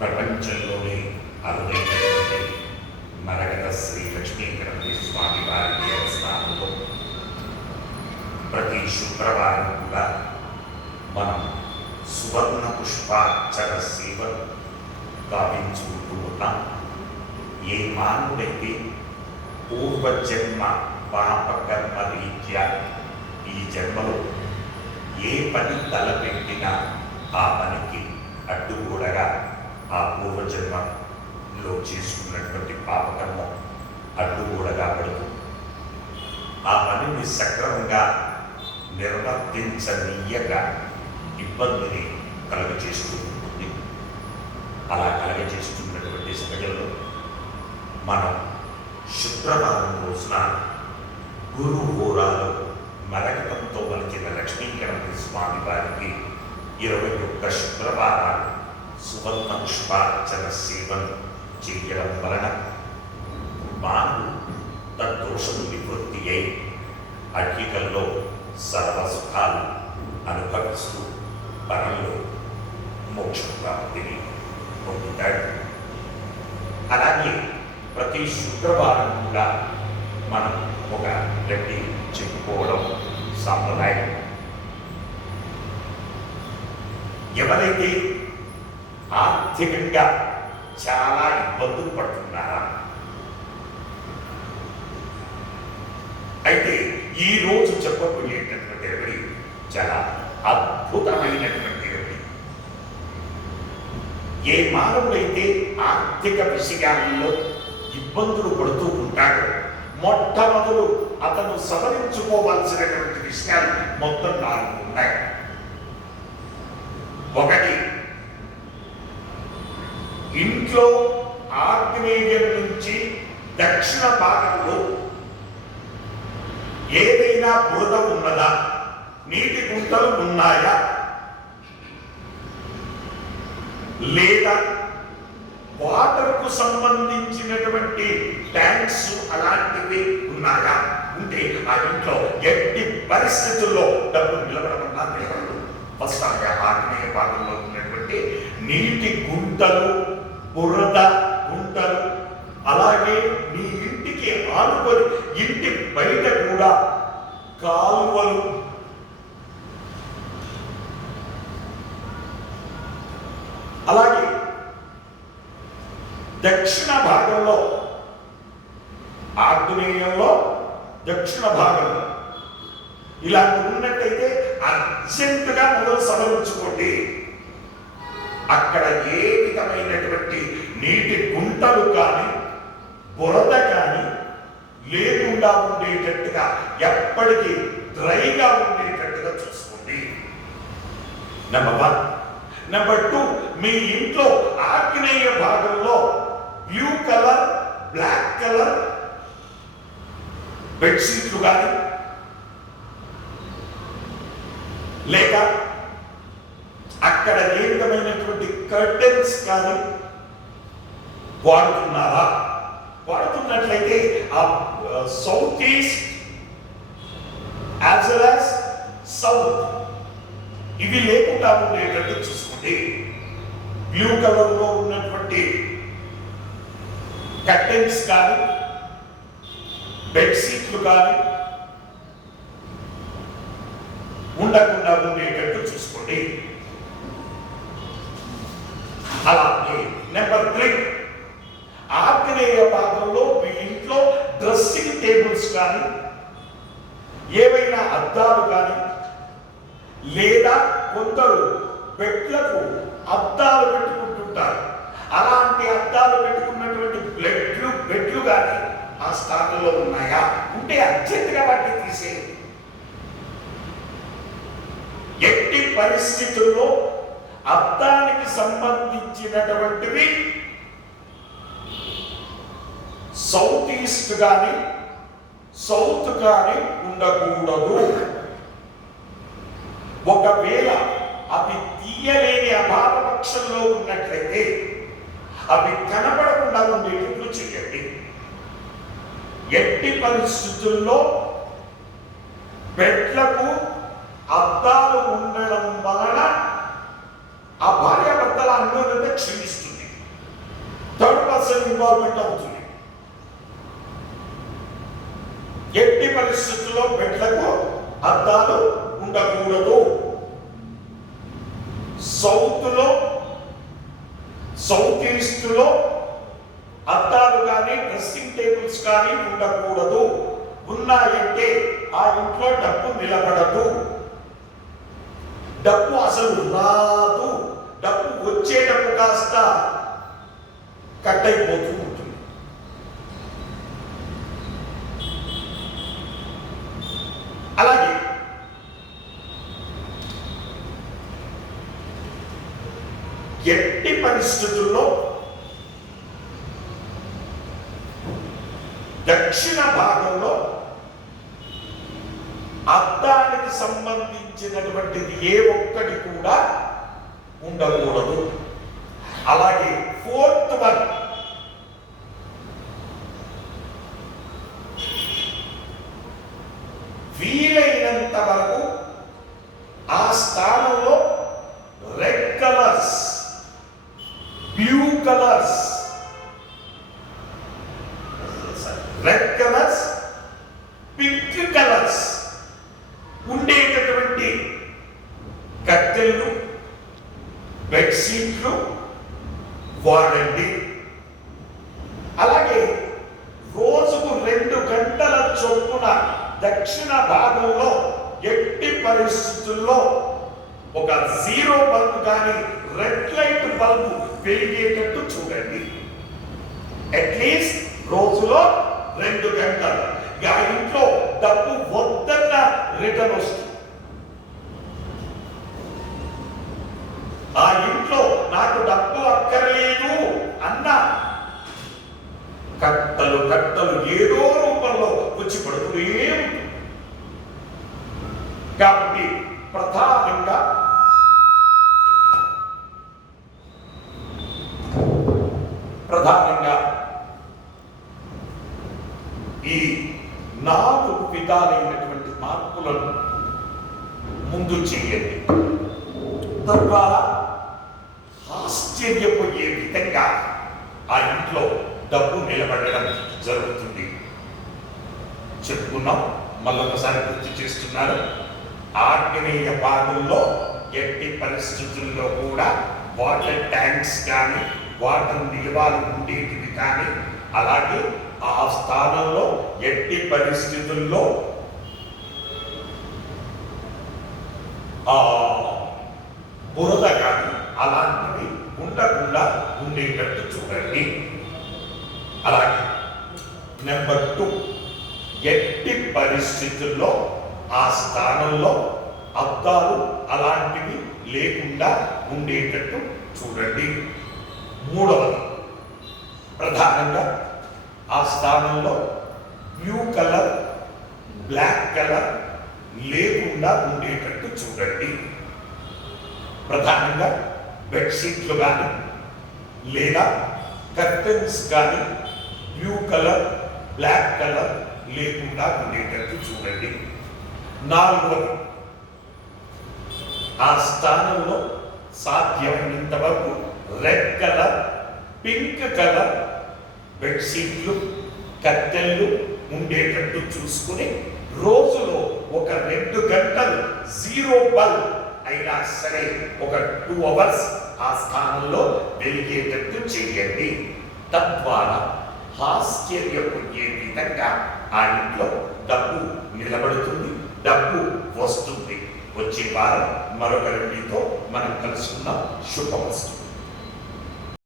ప్రపంచంలోనే అరుదైనటువంటి మరగత శ్రీ లక్ష్మీ గణపతి స్వామి వారి దేవస్థానంలో ప్రతి శుక్రవారం కూడా మనం సువర్ణ పుష్పాక్షర సేవలు గావించుకుంటూ ఉన్నాం ఏ మానవుడైతే పూర్వజన్మ పాపకర్మ రీత్యా ఈ జన్మలో ఏ పని తలపెట్టినా ఆ పనికి అడ్డుకూడగా ఆ పూర్వజన్మలో చేసుకున్నటువంటి పాపకర్మం అడ్డుగోడగా పడుతుంది. ఆ పనిని సక్రమంగా నిర్వర్తించనీయక ఇబ్బందిని కలుగజేస్తూ ఉంటుంది. అలా కలగజేస్తున్నటువంటి సమయంలో మనం శుక్రవారం రోజున గురు హోరాలో మరకతంతో వలిచిన లక్ష్మీకరణ స్వామి వారికి ఇరవై ఒక్క శుక్రవారాలు సువర్ణ పుష్పార్చన సేవను చేయడం వలన మాను తద్దోషము నివృత్తి అయి అఖికల్లో సర్వసుఖాలు అనుభవిస్తూ పరంలో మోక్ష ప్రాప్తిని పొందుతాడు. అలాగే ప్రతి శుక్రవారం కూడా మనం ఒక రెడ్డి చెప్పుకోవడం సాంప్రదాయం. ఎవరైతే ఆర్థికంగా చాలా ఇబ్బందులు పడుతున్నారా? అయితే ఈ రోజు చెప్పబోయేటటువంటి రెమెడీ చాలా అద్భుతమైనటువంటి రెమెడీ ఏ మానవులైతే ఆర్థిక విషయాల్లో ఇబ్బందులు పడుతూ ఉంటాడో మొట్టమొదలు అతను సవరించుకోవాల్సినటువంటి విషయాలు మొత్తం నాలుగు ఉన్నాయి. ఇంట్లో ఆగ్నేయం నుంచి దక్షిణ భాగంలో ఏదైనా బురద ఉన్నదా? నీటి గుంటలు ఉన్నాయా? లేదా వాటర్కు సంబంధించినటువంటి ట్యాంక్స్ అలాంటివి ఉన్నాయా? ఉంటే ఆ ఇంట్లో ఎట్టి పరిస్థితుల్లో డబ్బు నిలబడమన్నా నిలబడదు ఫస్ట్ ఆ ఆగ్నేయ భాగంలో ఉన్నటువంటి నీటి గుంటలు బురద గుంటలు అలాగే మీ ఇంటికి ఆనుకొని ఇంటి బయట కూడా కాలువలు. అలాగే దక్షిణ భాగంలో ఆగ్నేయంలో దక్షిణ భాగంలో. ఇలా ఉన్నట్టయితే అర్జెంటుగా మొదలు సవరించుకోండి అక్కడ ఏ విధమైనటువంటి నీటి గుంటలు కానీ బురద కానీ లేకుండా ఉండేటట్టుగా ఎప్పటికీ డ్రైగా ఉండేటట్టుగా చూసుకోండి. నెంబర్ వన్ నెంబర్ టూ మీ ఇంట్లో ఆగ్నేయ భాగంలో బ్లూ కలర్ బ్లాక్ కలర్ బెడ్షీట్లు కానీ లేక అక్కడ ఏ విధమైనటువంటి కర్టెన్స్ కానీ వాడుతున్నారా? వాడుతున్నట్లయితే ఆ south east as well as south ఇవి లేకుండా ఉండేటట్టు చూసుకోండి. బ్లూ కలర్లో ఉన్నటువంటి కర్టెన్స్ కానీ బెడ్షీట్లు కానీ ఉండకుండా ఉండేటట్టు చూసుకోండి. అలాగే నెంబర్ త్రీ ఆగ్నేయ భాగంలో మీ ఇంట్లో డ్రెస్సింగ్ టేబుల్స్ కానీ ఏవైనా అద్దాలు కానీ లేదా కొందరు బెడ్లకు అద్దాలు పెట్టుకుంటుంటారు. అలాంటి అద్దాలు పెట్టుకున్నటువంటి బ్లెడ్లు బెడ్లు కానీ ఆ స్థానంలో ఉన్నాయా? ఉంటే అర్జెంటుగా వాటిని తీసేయండి. ఎట్టి పరిస్థితుల్లో అర్థానికి సంబంధించినటువంటివి సౌత్ ఈస్ట్ కానీ సౌత్ కానీ ఉండకూడదు. ఒకవేళ అవి తీయలేని అభావ పక్షంలో ఉన్నట్లయితే అవి కనపడకుండా ఉండేటట్లు చేయండి ఎట్టి పరిస్థితుల్లో బెడ్లకు క్షీణిస్తుంది. థర్డ్ పర్సన్ ఇన్వాల్వ్మెంట్ అవుతుంది. ఎట్టి పరిస్థితుల్లో బెడ్లకు అద్దాలు ఉండకూడదు. సౌత్లో సౌత్ ఈస్ట్లో అద్దాలు కానీ డ్రెస్సింగ్ టేబుల్స్ కానీ ఉండకూడదు. ఉన్నాయంటే ఆ ఇంట్లో డబ్బు నిలబడదు. డబ్బు అసలు రాదు. డబ్బు కాస్త కట్ అయిపోతూ ఉంటుంది. అలాగే ఎట్టి పరిస్థితుల్లో దక్షిణ భాగంలో అద్దానికి సంబంధించినటువంటిది ఏ ఒక్కటి కూడా ఉండకూడదు. అలాగే ఫోర్త్ వన్ వీలైనంత వరకు ఆ స్థానంలో red colours blue colours red colours pink colours ఉండేటటువంటి కట్టెలు బెడ్షీట్లు వాడండి అలాగే రోజుకు రెండు గంటల చొప్పున దక్షిణ భాగంలో ఎట్టి పరిస్థితుల్లో ఒక జీరో బల్బ్ కానీ రెడ్ లైట్ బల్బ్ వెలిగేటట్టు చూడండి. అట్లీస్ట్ రోజులో రెండు గంటలు. ఆ ఇంట్లో డబ్బు వద్దన్న రిటర్న్ వస్తుంది. ఆ ఇంట్లో నాకు డబ్బు అక్కర్లేదు అన్న కట్టలు కట్టలు ఏదో రూపంలో వచ్చి పడుతూనే ఉంటుంది. కాబట్టి ప్రధానంగా ప్రధానంగా ఈ నాలుగు విధాలైనటువంటి మార్పులను ముందు చేయండి తద్వారా ఆశ్చర్యపోయే విధంగా ఆ ఇంట్లో డబ్బు నిలబడడం జరుగుతుంది. చెప్పుకున్నాం. మళ్ళొకసారి గుర్తు చేస్తున్నారు ఆగ్నేయ భాగంలో ఎట్టి పరిస్థితుల్లో కూడా వాటర్ ట్యాంక్స్ కానీ వాటర్ నిల్వలు ఉండేటివి కానీ అలాగే ఆ స్థానంలో ఎట్టి పరిస్థితుల్లో ఆ బురద కానీ అలాంటివి ఉండకుండా ఉండేటట్టు చూడండి. అలాగే నెంబర్ టూ ఎట్టి పరిస్థితుల్లో ఆ స్థానంలో అద్దాలు అలాంటివి లేకుండా ఉండేటట్టు చూడండి. మూడవది ప్రధానంగా ఆ స్థానంలో బ్లూ కలర్ బ్లాక్ కలర్ లేకుండా ఉండేటట్టు చూడండి. ప్రధానంగా బెడ్షీట్లు కానీ లేదా కర్టెన్స్ కానీ బ్లూ కలర్ బ్లాక్ కలర్ లేకుండా ఉండేటట్టు చూడండి. నాలుగు ఆ స్థానంలో సాధ్యమైనంత వరకు రెడ్ కలర్ పింక్ కలర్ బెడ్షీట్లు కత్తెళ్ళు ఉండేటట్టు చూసుకుని రోజులో ఒక రెండు గంటలు జీరో బల్బ్ అయినా సరే ఒక టూ అవర్స్ ఆ స్థానంలో వెలిగేటట్టు చేయండి తద్వారా ఆశ్చర్యపోయే విధంగా ఆ ఇంట్లో డబ్బు నిలబడుతుంది? డబ్బు వస్తుంది. వచ్చే వారం మరొక రెండితో మనం కలుసుకుందాం. శుభవస్తు